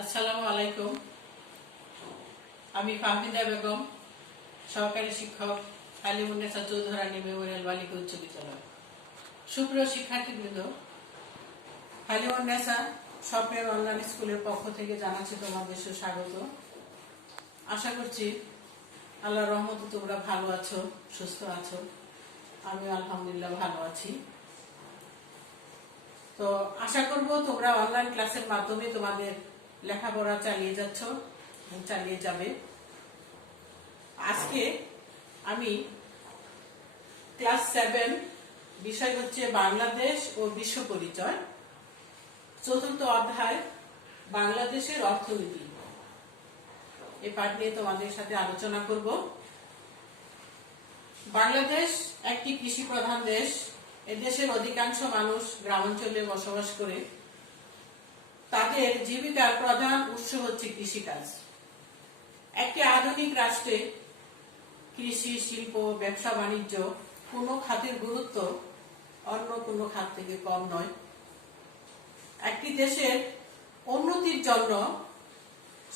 আসসালামু আলাইকুম। আমি ফাহমিদা বেগম, সহকারী শিক্ষক, হালিমুন্নেসা চৌধুরানী মেমোরিয়াল বালিকা উচ্চ বিদ্যালয়। সুপ্রিয় শিক্ষার্থীবৃন্দ, হালিমুন্নেসা স্বপ্নের অনলাইন স্কুলের পক্ষ থেকে জানাচ্ছি তোমাদের সুস্বাগত। আশা করছি আল্লাহর রহমতে তোমরা ভালো আছো, সুস্থ আছো। আমি আলহামদুলিল্লাহ ভালো আছি। তো আশা করব তোমরা অনলাইন ক্লাসের মাধ্যমে তোমাদের লেখাপড়া চালিয়ে যাচ্ছ এবং চালিয়ে যাবে। আজকে আমি ক্লাস 7, বিষয় হচ্ছে বাংলাদেশ ও বিশ্ব পরিচয়, চতুর্থ অধ্যায় বাংলাদেশের অর্থনীতি, এই পাঠ নিয়ে তোমাদের সাথে আলোচনা করব। বাংলাদেশ একটি কৃষি প্রধান দেশ। এদেশের অধিকাংশ মানুষ গ্রামাঞ্চলে বসবাস করে। তাদের জীবিকার প্রধান উৎস হচ্ছে কৃষিকাজ। একটি আধুনিক রাষ্ট্রে কৃষি, শিল্প, ব্যবসা বাণিজ্য কোনো খাতের গুরুত্ব অন্য কোনো খাত থেকে কম নয়। একটি দেশের উন্নতির জন্য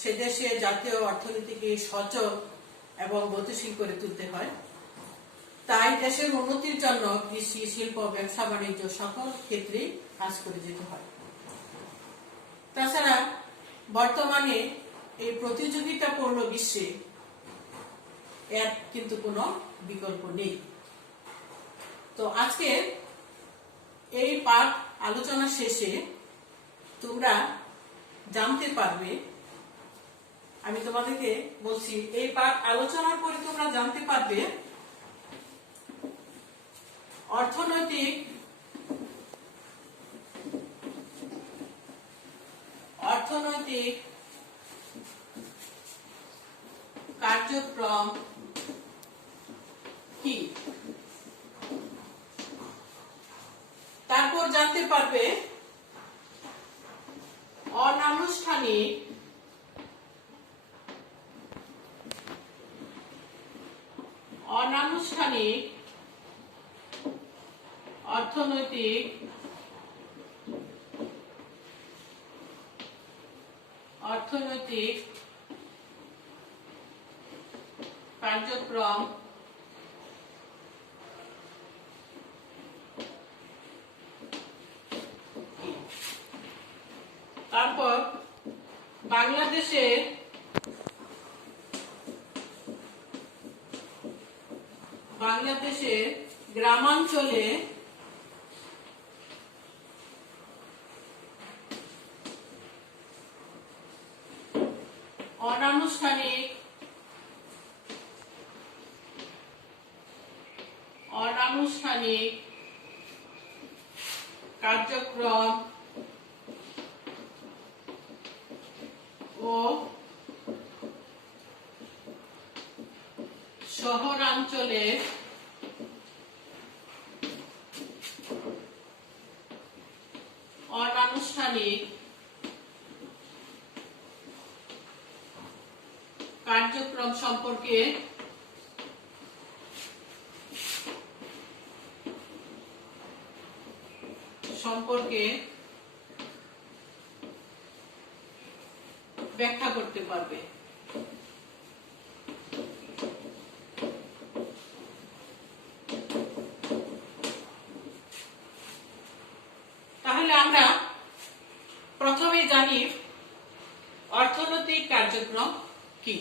সে দেশে জাতীয় অর্থনীতিকে সচল এবং গতিশীল করে তুলতে হয়। তাই দেশের উন্নতির জন্য কৃষি, শিল্প, ব্যবসা বাণিজ্য সকল ক্ষেত্রে কাজ করে যেতে হয়। তাছাড়া বর্তমানে এই প্রতিযোগিতাপূর্ণ বিশ্বে এর কিন্তু কোনো বিকল্প নেই। তো আজকে এই পাঠ আলোচনা শেষে তোমরা জানতে পারবে, আমি তোমাদেরকে বলছি, এই পাঠ আলোচনার পরে তোমরা জানতে পারবে অর্থনৈতিক কার্যক্রম কি। তারপর জানতে পারবে অনানুষ্ঠানিক অর্থনৈতিক কার্যক্রম তারপর বাংলাদেশের গ্রামাঞ্চলে অনানুষ্ঠানিক কার্যক্রম ও শহরাঞ্চলে অনানুষ্ঠানিক কার্যক্রম সম্পর্কে ব্যাখ্যা করতে পারবে। তাহলে আমরা প্রথমে জানি অর্থনৈতিক কার্যক্রম কি।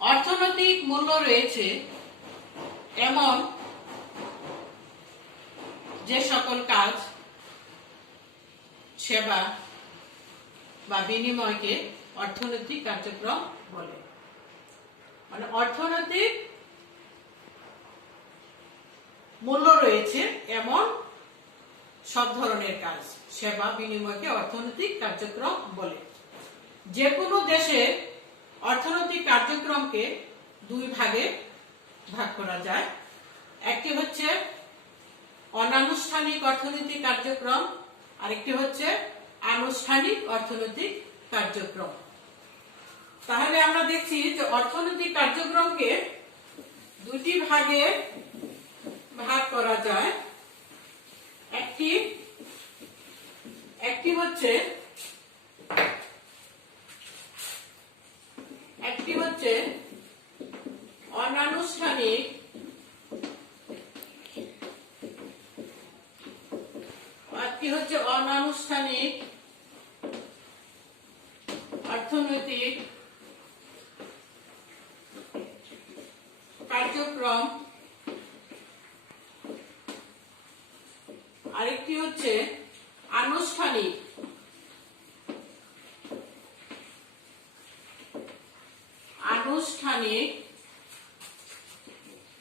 অর্থনৈতিক মূল্য রয়েছে এমন যে সকল কাজ, সেবা বা বিনিময়কে অর্থনৈতিক কার্যক্রম বলে। মানে অর্থনৈতিক মূল্য রয়েছে এমন সব ধরনের কাজ, সেবা, বিনিময়কে অর্থনৈতিক কার্যক্রম বলে। যে কোনো দেশে অর্থনৈতিক কার্যক্রমকে দুই ভাগে ভাগ করা যায়। একটি হচ্ছে অনানুষ্ঠানিক অর্থনৈতিক কার্যক্রম, আরেকটি হচ্ছে আনুষ্ঠানিক অর্থনৈতিক কার্যক্রম। তাহলে আমরা দেখছি যে অর্থনৈতিক কার্যক্রমকে দুটি ভাগে ভাগ করা যায়। একটি হচ্ছে আরেকটি হচ্ছে অনানুষ্ঠানিক অর্থনৈতিক কার্যক্রম, আরেকটি হচ্ছে আনুষ্ঠানিক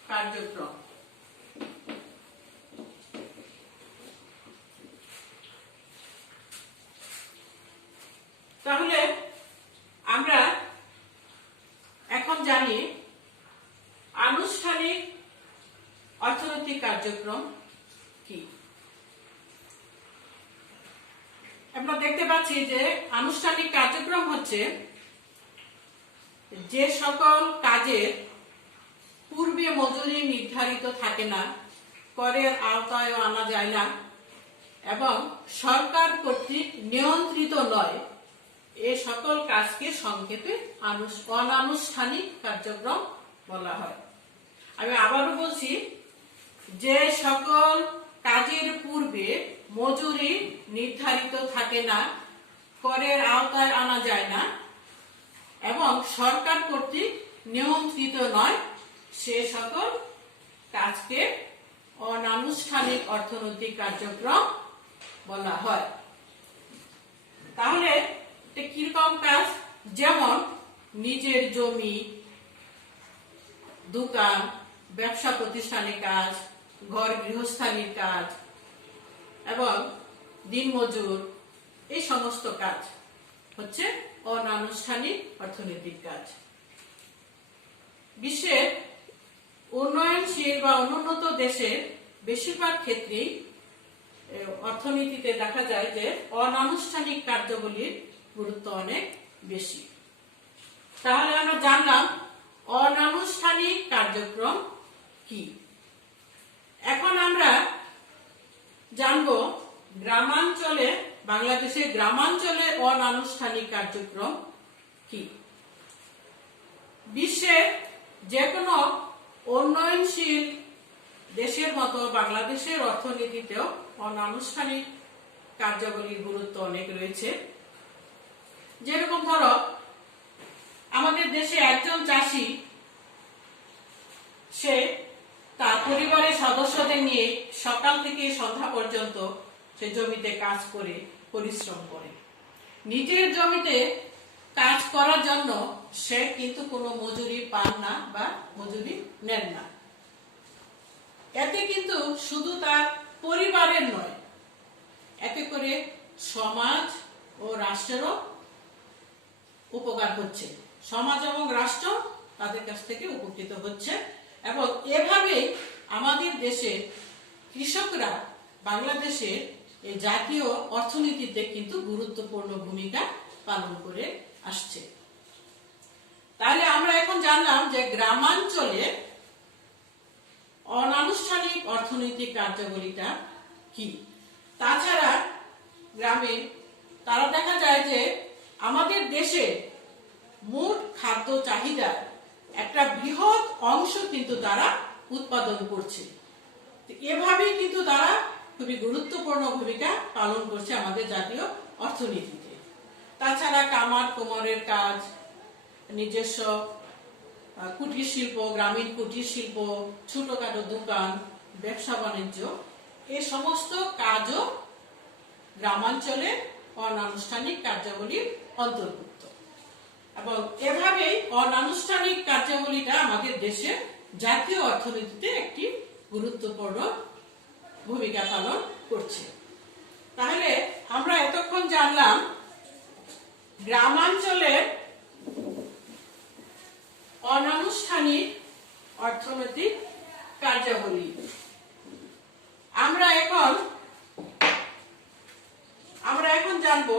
কার্যক্রম। তাহলে আমরা এখন জানি আনুষ্ঠানিক অর্থনৈতিক কার্যক্রম কি। আমরা দেখতে পাচ্ছি যে আনুষ্ঠানিক কার্যক্রম হচ্ছে যে সকল কাজের পূর্বে মজুরি নির্ধারিত থাকে না, করের আওতায় আনা যায় না এবং সরকার কর্তৃক নিয়ন্ত্রিত নয়, এ সকল কাজকে সংক্ষেপে অনানুষ্ঠানিক কার্যক্রম বলা হয়। আমি আবারও বলছি, যে সকল কাজের পূর্বে মজুরি নির্ধারিত থাকে না, করের আওতায় আনা যায় না এবং সরকার কর্তৃক নিয়ন্ত্রিত নয়, সে সকল কাজকে অনানুষ্ঠানিক অর্থনৈতিক কার্যক্রম বলা হয়। তাহলে কিরকম কাজ? যেমন নিজের জমি, দোকান, ব্যবসা প্রতিষ্ঠানের কাজ, ঘর গৃহস্থালির কাজ এবং দিনমজুর, এই সমস্ত কাজ হচ্ছে অনানুষ্ঠানিক অর্থনৈতিক কাজ। বিশ্বের উন্নয়নশীল বা অনুন্নত দেশের বেশিরভাগ ক্ষেত্রেই অর্থনীতিতে দেখা যায় যে অনানুষ্ঠানিক কার্যগুলির গুরুত্ব অনেক বেশি। তাহলে আমরা জানলাম অনানুষ্ঠানিক কার্যক্রম কি। এখন আমরা জানব গ্রামাঞ্চলে, বাংলাদেশের গ্রামাঞ্চলে অনানুষ্ঠানিক কার্যক্রম কি। বিশ্বের যে কোনো উন্নয়নশীল দেশের মতো বাংলাদেশের অর্থনীতিতেও অনানুষ্ঠানিক কার্যাবলীর গুরুত্ব অনেক রয়েছে। যেরকম ধরো, আমাদের দেশে একজন চাষি সে তার পরিবারের সদস্যদের নিয়ে সকাল থেকে সন্ধ্যা পর্যন্ত সে জমিতে কাজ করে পরিশ্রম করে। নিজের জমিতে কাজ করার জন্য সে কিন্তু কোনো মজুরি পান না বা মজুরি নেন না। এতে কিন্তু শুধু তার পরিবারের নয়, এতে করে সমাজ ও রাষ্ট্রেরও উপকার হচ্ছে। সমাজ এবং রাষ্ট্র তাদের কাছ থেকে উপকৃত হচ্ছে এবং এভাবে আমাদের দেশের কৃষকরা বাংলাদেশের এই জাতীয় অর্থনীতিতে কিন্তু গুরুত্বপূর্ণ ভূমিকা পালন করে আসছে। তাহলে আমরা এখন জানলাম যে গ্রামাঞ্চলে অনানুষ্ঠানিক অর্থনৈতিক কার্যাবলীটা কি। তাছাড়া গ্রামে তারা দেখা যায় যে আমাদের দেশে মোট খাদ্য চাহিদার একটা বৃহৎ অংশ কিন্তু তারা উৎপাদন করছে। এভাবেই কিন্তু তারা খুবই গুরুত্বপূর্ণ ভূমিকা পালন করছে আমাদের জাতীয় অর্থনীতিতে। তাছাড়া কামার কুমারের কাজ, নিজস্ব কুটির শিল্প, গ্রামীণ কুটির শিল্প, ছোটখাটো দোকান, ব্যবসা বাণিজ্য, এই সমস্ত কাজও গ্রামাঞ্চলে অনানুষ্ঠানিক কার্যাবলীর অন্তর্ভুক্ত এবং এভাবেই অনানুষ্ঠানিক কার্যাবলীটা আমাদের দেশের জাতীয় অর্থনীতিতে একটি গুরুত্বপূর্ণ ভূমিকা পালন করছে। তাহলে আমরা এতক্ষণ জানলাম গ্রামাঞ্চলের অনানুষ্ঠানিক অর্থনৈতিক কার্যাবলী। আমরা এখন জানব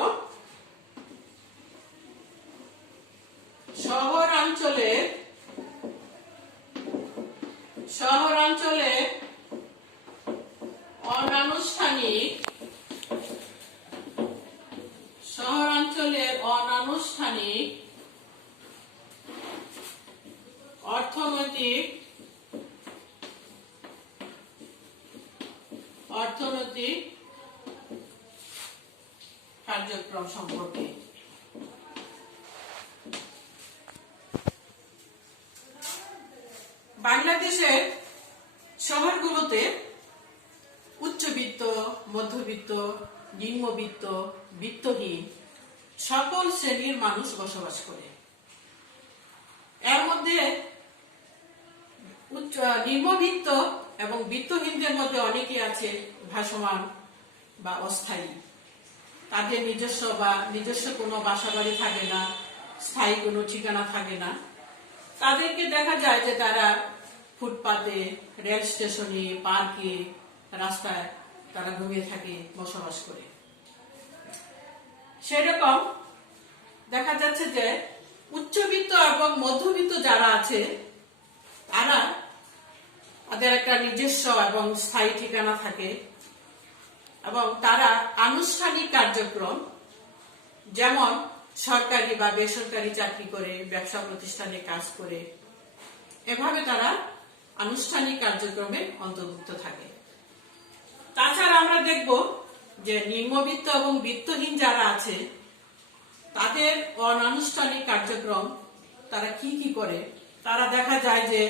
শহরাঞ্চলের অনানুষ্ঠানিক অর্থনৈতিক কার্যক্রম সম্পর্কে। বাংলাদেশের শহরগুলোতে উচ্চবিত্ত, মধ্যবিত্ত, নিম্নবিত্ত, বিত্তহীন সকল শ্রেণীর মানুষ বসবাস করে। এর মধ্যে নিম্নবিত্ত এবং বিত্তহীনদের মধ্যে অনেকে আছে ভাসমান বা অস্থায়ী। তাদের নিজস্ব কোনো বাসাবাড়ি থাকে না, স্থায়ী কোনো ঠিকানা থাকে না। তাদেরকে দেখা যায় যে তারা ফুটপাতে, রেল স্টেশনে, পার্কে, রাস্তায় তারা ঘুমিয়ে থাকে, বসবাস করে। সেরকম দেখা যাচ্ছে যে উচ্চবিত্ত এবং মধ্যবিত্ত যারা আছে তারা তাদের একটা নিজস্ব এবং স্থায়ী ঠিকানা থাকে এবং তারা আনুষ্ঠানিক কার্যক্রম, যেমন সরকারি বা বেসরকারি চাকরি করে, ব্যবসা প্রতিষ্ঠানে কাজ করে, এভাবে তারা আনুষ্ঠানিক কার্যক্রমে অন্তর্ভুক্ত থাকে। তাছাড়া আমরা দেখব যে নিম্নবিত্ত এবং বিত্তহীন যারা আছে তাদের অনানুষ্ঠানিক কার্যক্রম তারা কি কি করে। তারা দেখা যায় যে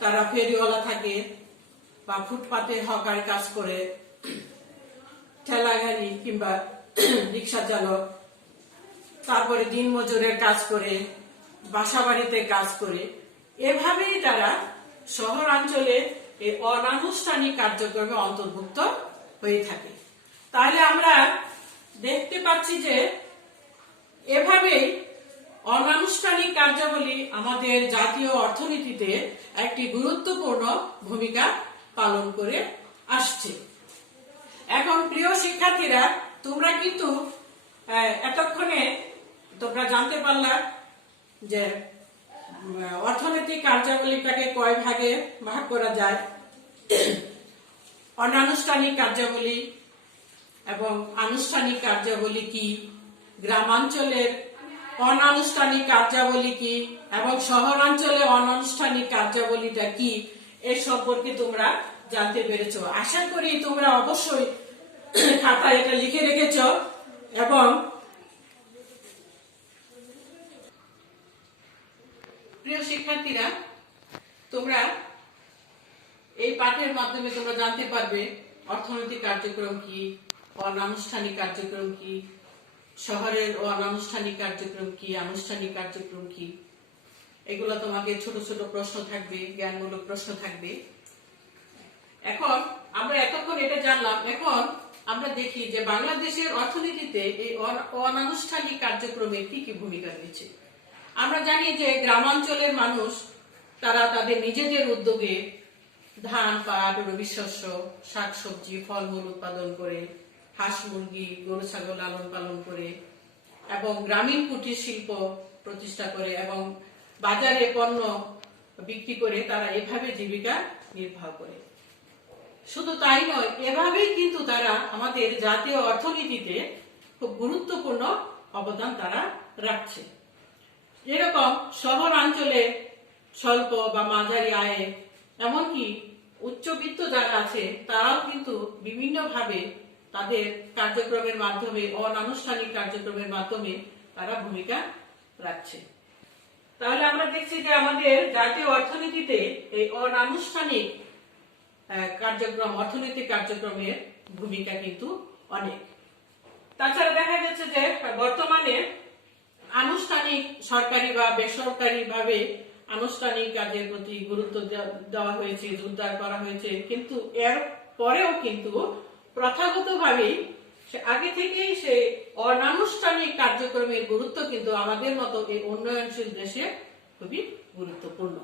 তারা ফেরিওয়ালা থাকে বা ফুটপাতে হকার কাজ করে, ঠেলা গাড়ি কিংবা রিক্সা চালক, তারপরে দিনমজুরের কাজ করে, বাসাবাড়িতে কাজ করে। এভাবেই তারা শহরাঞ্চলে এই অনানুষ্ঠানিক কার্যক্রমে অন্তর্ভুক্ত হয়ে থাকে। তাহলে আমরা দেখতে পাচ্ছি যে এভাবেই অনানুষ্ঠানিক কার্যাবলী আমাদের জাতীয় অর্থনীতিতে একটি গুরুত্বপূর্ণ ভূমিকা পালন করে আসছে। এখন প্রিয় শিক্ষার্থীরা, তোমরা কিন্তু এতক্ষণে তোমরা জানতে পারলা যে অর্থনৈতিক কার্যাবলীটাকে কয় ভাগে ভাগ করা যায়। অনানুষ্ঠানিক কার্যাবলী এবং আনুষ্ঠানিক কার্যাবলী কি, গ্রামাঞ্চলের অনানুষ্ঠানিক কার্যাবলী কি এবং শহরাঞ্চলে অনানুষ্ঠানিক কার্যাবলীটা কি, এর সম্পর্কে তোমরা জানতে পেরেছো। আশা করি তোমরা অবশ্যই খাতায় এটা লিখে রেখেছ এবং প্রিয় শিক্ষার্থীরা, তোমরা এই পাঠের মাধ্যমে তোমরা জানতে পারবে অর্থনৈতিক কার্যক্রম কি, অনানুষ্ঠানিক কার্যক্রম কি, শহরের অনানুষ্ঠানিক কার্যক্রম কি, আনুষ্ঠানিক কার্যক্রম কি। এগুলো তোমাকে ছোট ছোট প্রশ্ন থাকবে, জ্ঞানমূলক প্রশ্ন থাকবে। এখন আমরা এতক্ষণ এটা জানলাম, এখন আমরা দেখি যে বাংলাদেশের অর্থনীতিতে এই অনানুষ্ঠানিক কার্যক্রমের কি কি ভূমিকা রয়েছে। আমরা জানি যে গ্রামাঞ্চলের মানুষ তারা তাদের নিজেদের উদ্যোগে ধান, পাট, রবি শস্য, শাকসবজি, ফলমূল উৎপাদন করে, হাঁস মুরগি, গরু ছাগল লালন পালন করে এবং গ্রামীণ কুটির শিল্প প্রতিষ্ঠা করে এবং বাজারে পণ্য বিক্রি করে তারা এভাবে জীবিকা নির্বাহ করে। শুধু তাই নয়, এভাবেই কিন্তু তারা আমাদের জাতীয় অর্থনীতিতে খুব গুরুত্বপূর্ণ অবদান তারা রাখছে। এরকম শহরাঞ্চলে স্বল্প বা মাঝারি আয়ে, এমনকি উচ্চবিত্ত যারা আছে তারাও কিন্তু বিভিন্নভাবে তাদের কার্যক্রমের মাধ্যমে, অনানুষ্ঠানিক কার্যক্রমের মাধ্যমে তারা ভূমিকা রাখছে। তাহলে আমরা দেখছি যে আমাদের জাতীয় অর্থনীতিতে এই অনানুষ্ঠানিক কার্যক্রম, অর্থনৈতিক কার্যক্রমের ভূমিকা কিন্তু অনেক। তাছাড়া দেখা যাচ্ছে যে বর্তমানে আনুষ্ঠানিক, সরকারি বা বেসরকারি ভাবে আনুষ্ঠানিক কাজের প্রতি গুরুত্ব দেওয়া হয়েছে, জোরদার করা হয়েছে, কিন্তু এর পরেও কিন্তু প্রথাগতভাবেই আগে থেকেই সে অনানুষ্ঠানিক কার্যক্রমের গুরুত্ব কিন্তু আমাদের মতো এই উন্নয়নশীল দেশে খুবই গুরুত্বপূর্ণ।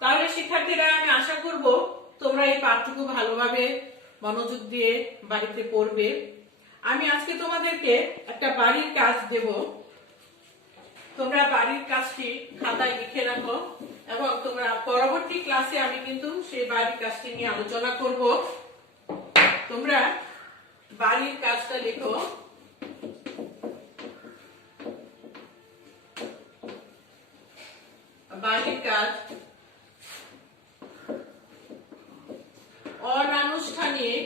তাহলে শিক্ষার্থীরা, আমি আশা করব তোমরা এই পাঠটুকু ভালোভাবে মনোযোগ দিয়ে বাড়িতে পড়বে। আমি আজকে তোমাদেরকে একটা বাড়ির কাজ দেব, তোমরা বাড়ির কাজটি খাতায় লিখে রাখো এবং তোমরা পরবর্তী ক্লাসে আমি কিন্তু সেই বাড়ির কাজটি নিয়ে আলোচনা করব। তোমরা বাড়ির কাজটা লেখো। বাড়ির কাজ অনানুষ্ঠানিক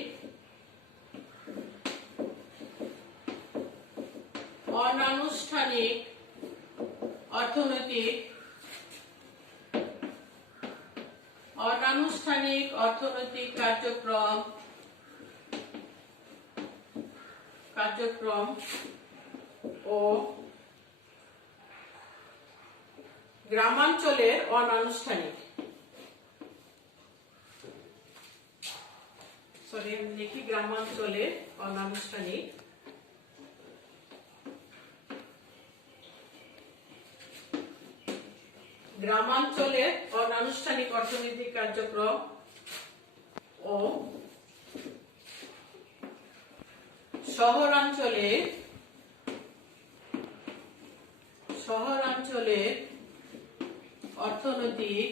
অনানুষ্ঠানিক অর্থনৈতিক কার্যক্রম ও গ্রামাঞ্চলের অনানুষ্ঠানিক গ্রামাঞ্চলের অনানুষ্ঠানিক অর্থনৈতিক কার্যক্রম ও শহরাঞ্চলের অর্থনৈতিক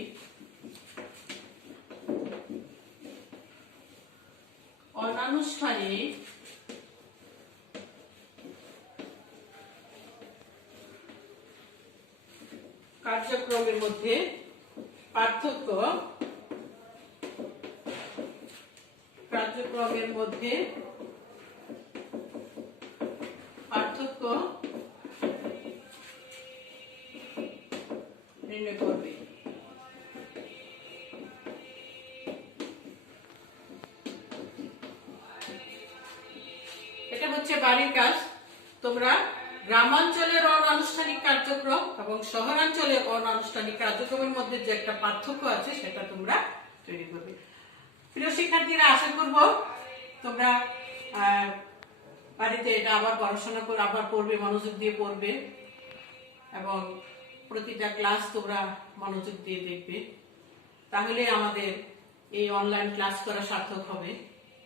অনানুষ্ঠানিক কার্যক্রমের মধ্যে পার্থক্য নির্ণয় করবে। এটা হচ্ছে বাড়ির কাজ। তোমরা গ্রামাঞ্চলের অনানুষ্ঠানিক কার্যক্রম এবং শহরাঞ্চলের অনানুষ্ঠানিক কার্যক্রমের মধ্যে যে একটা পার্থক্য আছে সেটা তোমরা তৈরি করবে। প্রিয় শিক্ষার্থীরা, আশা করব তোমরা বাড়িতে এটা আবার পড়াশোনা করে আবার পড়বে, মনোযোগ দিয়ে পড়বে এবং প্রতিটা ক্লাস তোমরা মনোযোগ দিয়ে দেখবে। তাহলে আমাদের এই অনলাইন ক্লাস করা সার্থক হবে।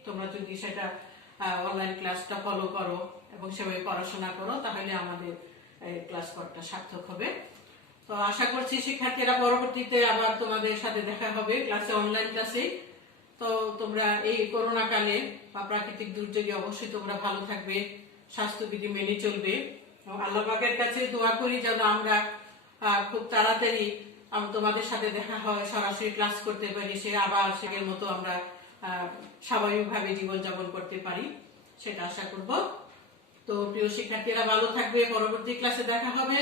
তোমরা যদি সেটা অনলাইন ক্লাসটা ফলো করো এবং সেভাবে পড়াশোনা করো তাহলে আমাদের ক্লাস করাটা সার্থক হবে। তো আশা করছি শিক্ষার্থীরা পরবর্তীতে আবার তোমাদের সাথে দেখা হবে ক্লাসে, অনলাইন ক্লাসে। তো তোমরা এই করোনা কালে বা প্রাকৃতিক দুর্যোগে অবশ্যই তোমরা ভালো থাকবে, স্বাস্থ্যবিধি মেনে চলবে। আল্লাহ পাকের কাছে দোয়া করি যেন আমরা খুব তাড়াতাড়ি তোমাদের সাথে দেখা হয়, সরাসরি ক্লাস করতে পারি, সে আবার সেগের মতো আমরা স্বাভাবিকভাবে জীবনযাপন করতে পারি, সেটা আশা করব। তো প্রিয় শিক্ষার্থীরা ভালো থাকবে, পরবর্তী ক্লাসে দেখা হবে।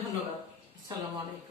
ধন্যবাদ। আসসালামু আলাইকুম।